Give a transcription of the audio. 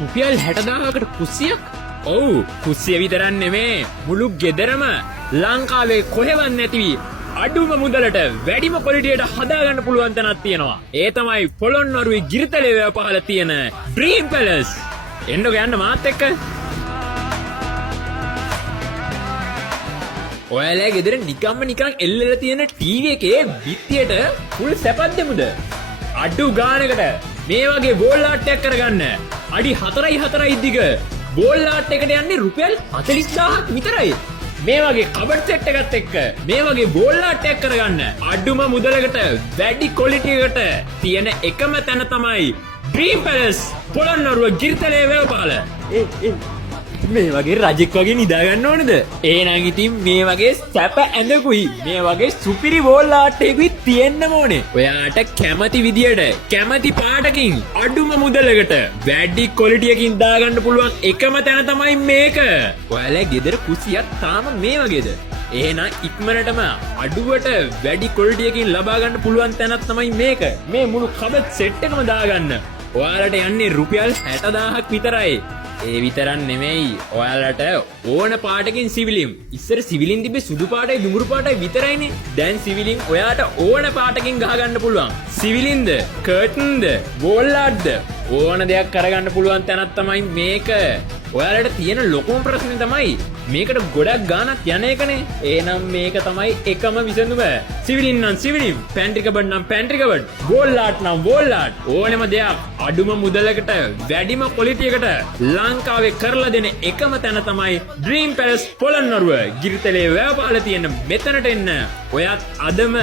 රුපියල් 60000කට කුස්සියක්? ඔව් කුස්සිය විතරක් නෙමේ මුළු ගෙදරම ලංකාවේ කොහෙවත් නැතිවි අඩුම මුදලට වැඩිම ක්වොලිටියට හදාගන්න පුළුවන් තැනක් තියෙනවා. ඒ තමයි පොළොන්නරුවේ ගිරිතලේ වැව පහළ තියෙන ඩ්‍රීම් පැලස්. එන්නකො යන්න මාත් එක්ක. ඔයාලා ගෙදර නිකන් එල්ලලා තියෙන ටීවී එකේ බිත්තියට ෆුල් සැපක් දෙමුද? අඩු ගානකට මේ වගේ බෝල් ආට්ටයක් කරගන්න අඩි 4.4 දිග බෝල් ආට් එකට යන්නේ රුපියල් 40000ක් විතරයි. මේ වගේ කබඩ් සෙට් එකත් එක්ක මේ වගේ බෝල් ආට්ටයක් කරගන්න අඩුම මුදලකට වැඩි ක්වොලිටි එකට තියෙන එකම තැන තමයි ඩ්‍රීම් පැලස් පොළොන්නරුව ගිරිතලේ වැව පහළ. මේ වගේ රජෙක් වගේ නිදා ගන්න ඕනද? එහෙනම් ඉතින් මේ වගේ සැප ඇඳකුයි මේ වගේ සුපිරි වෝල් ආට් එකකුයි තියෙන්න ඕනේ. ඔයාට කැමති විදියට කැමති පාටකින් අඩුම මුදලකට වැඩි ක්වොලිටි එකකින් දාගන්න පුළුවන් එකම තැන තමයි මේක. ඔයාලා ගෙදර කුසියක් තාම මේ වගේද? එහෙනම් ඉක්මනටම අඩුවට වැඩි ක්වොලිටි එකකින් ලබා ගන්න පුළුවන් තැනක් තමයි මේක. මේ මුළු කබඩ් සෙට් එකම දාගන්න ඔයාලට යන්නේ රුපියල් 60000ක් විතරයි. ඒ විතරක් නෙමෙයි ඔයාලට ඕන පාටකින් සිවිලිම්. ඉස්සර සිවිලිම් තිබ්බේ සුදු පාටයි දුඹුරු පාටයි විතරයිනේ. දැන් සිවිලිම් ඔයාට ඕන පාටකින් ගහගන්න පුළුවන්. සිවිලිම්ද, කර්ටන්ද, වෝල් ආට්ද ඕන දෙයක් කරගන්න පුළුවන් තැනක් තමයි මේක. ඔයාලට තියෙන ලොකුම ප්‍රශ්නේ තමයි මේකට ගොඩක් ගාණක් යන එකනේ. එහෙනම් මේක තමයි එකම විසඳුම. සිවිලිම් නම් සිවිලිම්, පැන්ට්‍රි කබඩ් නම් පැන්ට්‍රි කබඩ්, වෝල් ආට් නම් වෝල් ආට් ඕනෙම දෙයක් අඩුම මුදලකට වැඩිම ක්වොලිටි එකට ලංකාවේ කරලා දෙන එකම තැන තමයි ඩ්‍රීම් පැලස් පොළොන්නරුව ගිරිතලේ වැව පහළ තියෙන මෙතනට එන්න. ඔයත් අදම